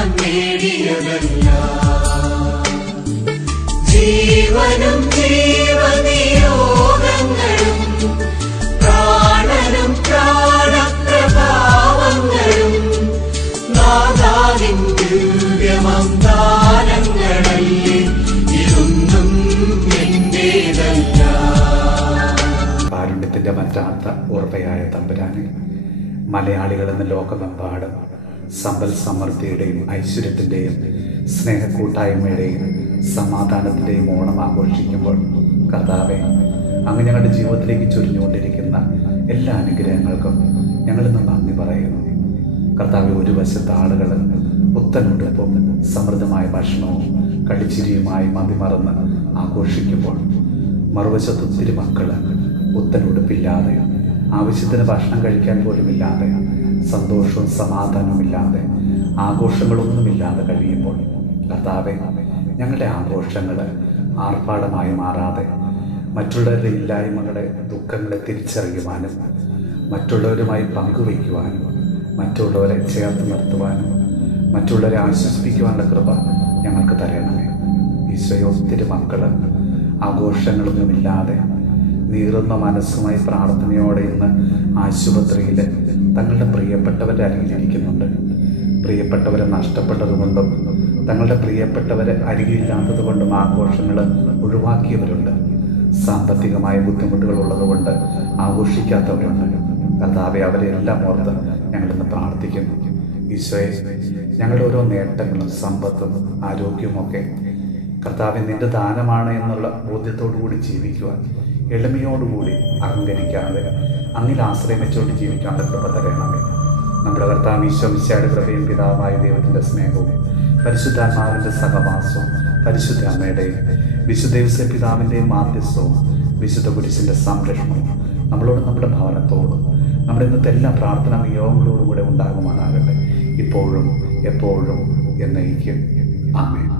ഞാൻ നേടിയതല്ല. ജീവനും ജീവനിയോഗങ്ങളും പ്രാണനും പ്രാണപ്രഭാവങ്ങളും നാദാവിൻ ദിവ്യമം ദാനങ്ങളല്ലേ, ഇതൊന്നും എന്റേതല്ല. കാരുണ്യത്തിന്റെ മറ്റാത്ത ഓർമ്മയായ തമ്പുരാനെ, മലയാളികളെന്ന ലോകമെമ്പാടും സമ്പൽ സമൃദ്ധിയുടെയും ഐശ്വര്യത്തിന്റെയും സ്നേഹക്കൂട്ടായ്മയുടെയും സമാധാനത്തിന്റെയും ഓണം ആഘോഷിക്കുമ്പോൾ കർത്താവെ, അങ്ങ് ഞങ്ങളുടെ ജീവിതത്തിലേക്ക് ചൊരിഞ്ഞുകൊണ്ടിരിക്കുന്ന എല്ലാ അനുഗ്രഹങ്ങൾക്കും ഞങ്ങളിന്ന് നന്ദി പറയുന്നു. കർത്താവെ, ഒരു വശത്ത് ആളുകൾ പുത്തനുടുപ്പും സമൃദ്ധമായ ഭക്ഷണവും കളിച്ചിരിയുമായി മതിമറന്ന് ആഘോഷിക്കുമ്പോൾ, മറുവശത്ത് ഒത്തിരി മക്കൾ പുത്തനുടുപ്പില്ലാതെ, ആവശ്യത്തിന് ഭക്ഷണം കഴിക്കാൻ പോലുമില്ലാതെ, സന്തോഷവും സമാധാനവുമില്ലാതെ, ആഘോഷങ്ങളൊന്നുമില്ലാതെ കഴിയുമ്പോൾ കർത്താവെ, ഞങ്ങളുടെ ആഘോഷങ്ങൾ ആർഭാടമായി മാറാതെ മറ്റുള്ളവരുടെ ഇല്ലായ്മകളെ, ദുഃഖങ്ങളെ തിരിച്ചറിയുവാനും മറ്റുള്ളവരുമായി പങ്കുവയ്ക്കുവാനും മറ്റുള്ളവരെ ചേർത്ത് നിർത്തുവാനും മറ്റുള്ളവരെ ആശ്വസിപ്പിക്കുവാനുള്ള കൃപ ഞങ്ങൾക്ക് തരണമേ. ഈശോയെ, ഒത്തിരി മക്കൾ ആഘോഷങ്ങളൊന്നുമില്ലാതെ നീറുന്ന മനസ്സുമായി പ്രാർത്ഥനയോടെ ഇന്ന് ആശുപത്രിയിൽ തങ്ങളുടെ പ്രിയപ്പെട്ടവരുടെ അരികിലിരിക്കുന്നുണ്ട്. പ്രിയപ്പെട്ടവരെ നഷ്ടപ്പെട്ടതുകൊണ്ടും തങ്ങളുടെ പ്രിയപ്പെട്ടവരെ അരികിലില്ലാത്തത് കൊണ്ടും ആഘോഷങ്ങൾ ഒഴിവാക്കിയവരുണ്ട്. സാമ്പത്തികമായ ബുദ്ധിമുട്ടുകൾ ഉള്ളതുകൊണ്ട് ആഘോഷിക്കാത്തവരുണ്ട്. കർത്താവെ, അവരെല്ലാം ഓർത്ത് ഞങ്ങളിന്ന് പ്രാർത്ഥിക്കുന്നു. ഈശോയെ, ഞങ്ങളുടെ ഓരോ നേട്ടങ്ങളും സമ്പത്തും ആരോഗ്യവുമൊക്കെ കർത്താവെ നിന്റെ ദാനമാണ് എന്നുള്ള ബോധ്യത്തോടുകൂടി ജീവിക്കുവാൻ, എളിമയോടുകൂടി അഹങ്കരിക്കാതെ അങ്ങിൽ ആശ്രയം വെച്ചുകൊണ്ട് ജീവിക്കാനുള്ള കൃപ തരണമേ. നമ്മുടെ കർത്താവ് ഈശോ മിശിഹായുടെ കൃപയും പിതാവായ ദൈവത്തിൻ്റെ സ്നേഹവും പരിശുദ്ധാത്മാവിൻ്റെ സഹവാസവും പരിശുദ്ധ അമ്മയുടെയും വിശുദ്ധ ഔസേപ്പ് പിതാവിൻ്റെയും മാധ്യസ്ഥവും വിശുദ്ധ കുരിശിൻ്റെ സംരക്ഷണവും നമ്മളോട്, നമ്മുടെ ഭവനത്തോടും നമ്മുടെ ഇന്നത്തെ എല്ലാ പ്രാർത്ഥനാ നിയോഗങ്ങളോടും കൂടെ ഉണ്ടാകുമാറാകട്ടെ, ഇപ്പോഴും എപ്പോഴും എന്നേക്കും. ആമേൻ.